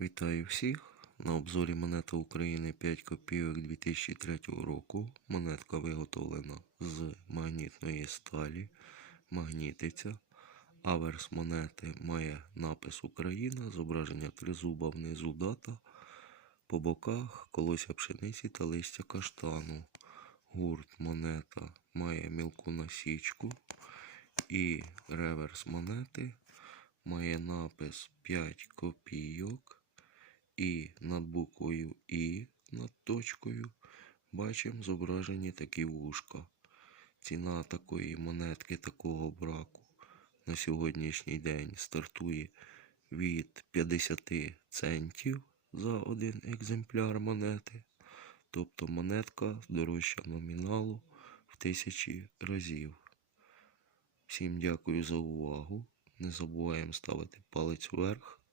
Вітаю всіх! На обзорі монета України 5 копійок 2003 року. Монетка виготовлена з магнітної сталі, магнітиця. Аверс монети має напис Україна, зображення тризуба внизу дата. По боках колося пшениці та листя каштану. Гурт монета має мілку насічку. І реверс монети має напис 5 копійок. І над буквою І над точкою бачимо зображені такі вушка. Ціна такої монетки такого браку на сьогоднішній день стартує від 50 центів за один екземпляр монети. Тобто монетка дорожча номіналу в тисячі разів. Всім дякую за увагу. Не забуваємо ставити палець вверх.